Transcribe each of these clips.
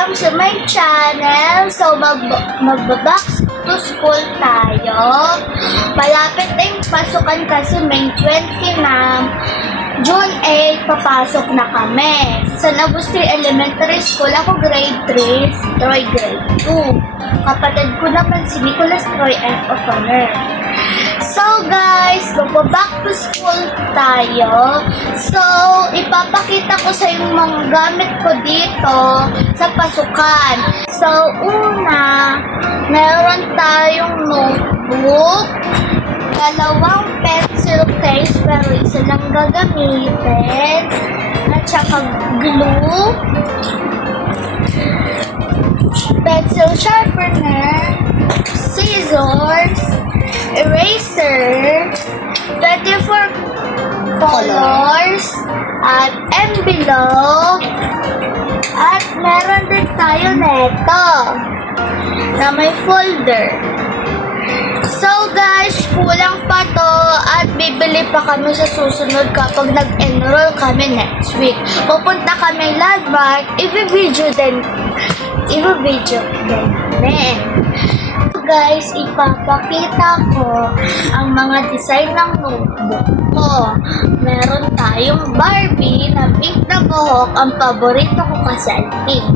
Welcome sa my channel. So, magbaback to school tayo. Malapit na yung pasukan kasi May 20 na. June 8, papasok na kami. Sa San Agustin Elementary School, ako grade 3, si Troy grade 2. Kapatid ko naman si Nicholas Troy F. O'Connor. So guys, magbaback to school tayo. So, ipapakita ko sa yung mga gamit ko dito sa pasukan. So, una, meron tayong notebook, dalawang pencil case pero isa lang gagamitin, at saka glue, pencil sharpener, scissors, eraser, 24 colors, at envelope, at meron din tayo neto na may folder. So guys, kulang pa to at bibili pa kami sa susunod kapag nag-enroll kami next week. Pupunta kami landmark, i-video din namin. So guys, ipapakita ko ang mga design ng notebook ko. Meron tayong Barbie na pink na buhok, ang paborito ko kasi ay pink.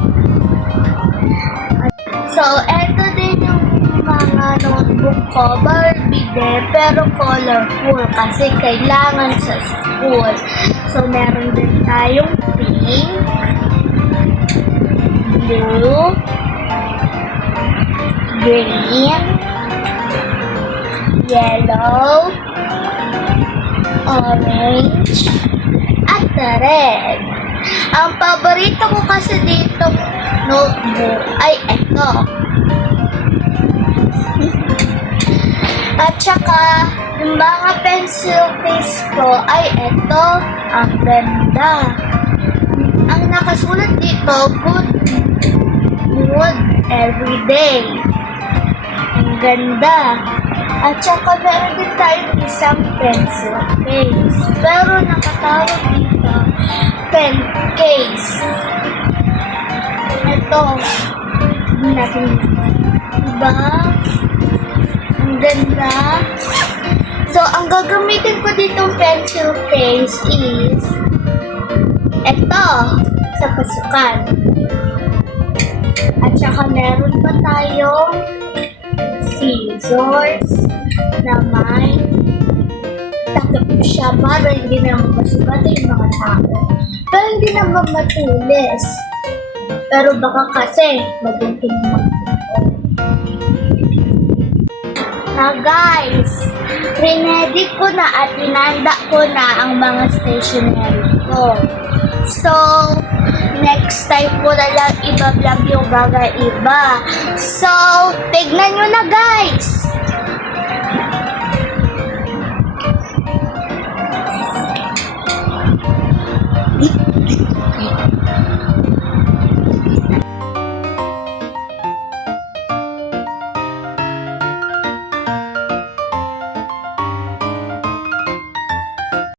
So, eto din yung mga notebook ko, Barbie din, pero colorful kasi kailangan sa school. So, meron din tayong pink, blue, green, yellow, orange, at red. Ang paborito ko kasi dito notebook ay ito. At saka, yung mga pencil case ko ay ito. Ang ganda. Ang nakasulat dito, good everyday. Ang ganda. At saka, meron din tayong isang pencil case. Pero nakatawag dito, pen case. Ito. Hindi natin diba? Ang ganda. So, ang gagamitin ko ditong pencil case is ito, sa pasukan. At saka meron pa tayong scissors na may takip siya para hindi na mapasukan yung mga tao. Pero hindi naman matulis. Pero baka kasi magunting magpapon. Na guys, rinedy ko na at inanda ko na ang mga stationery ko. So, next time ko na lang iba-vlog yung mga iba. So, tignan nyo na guys!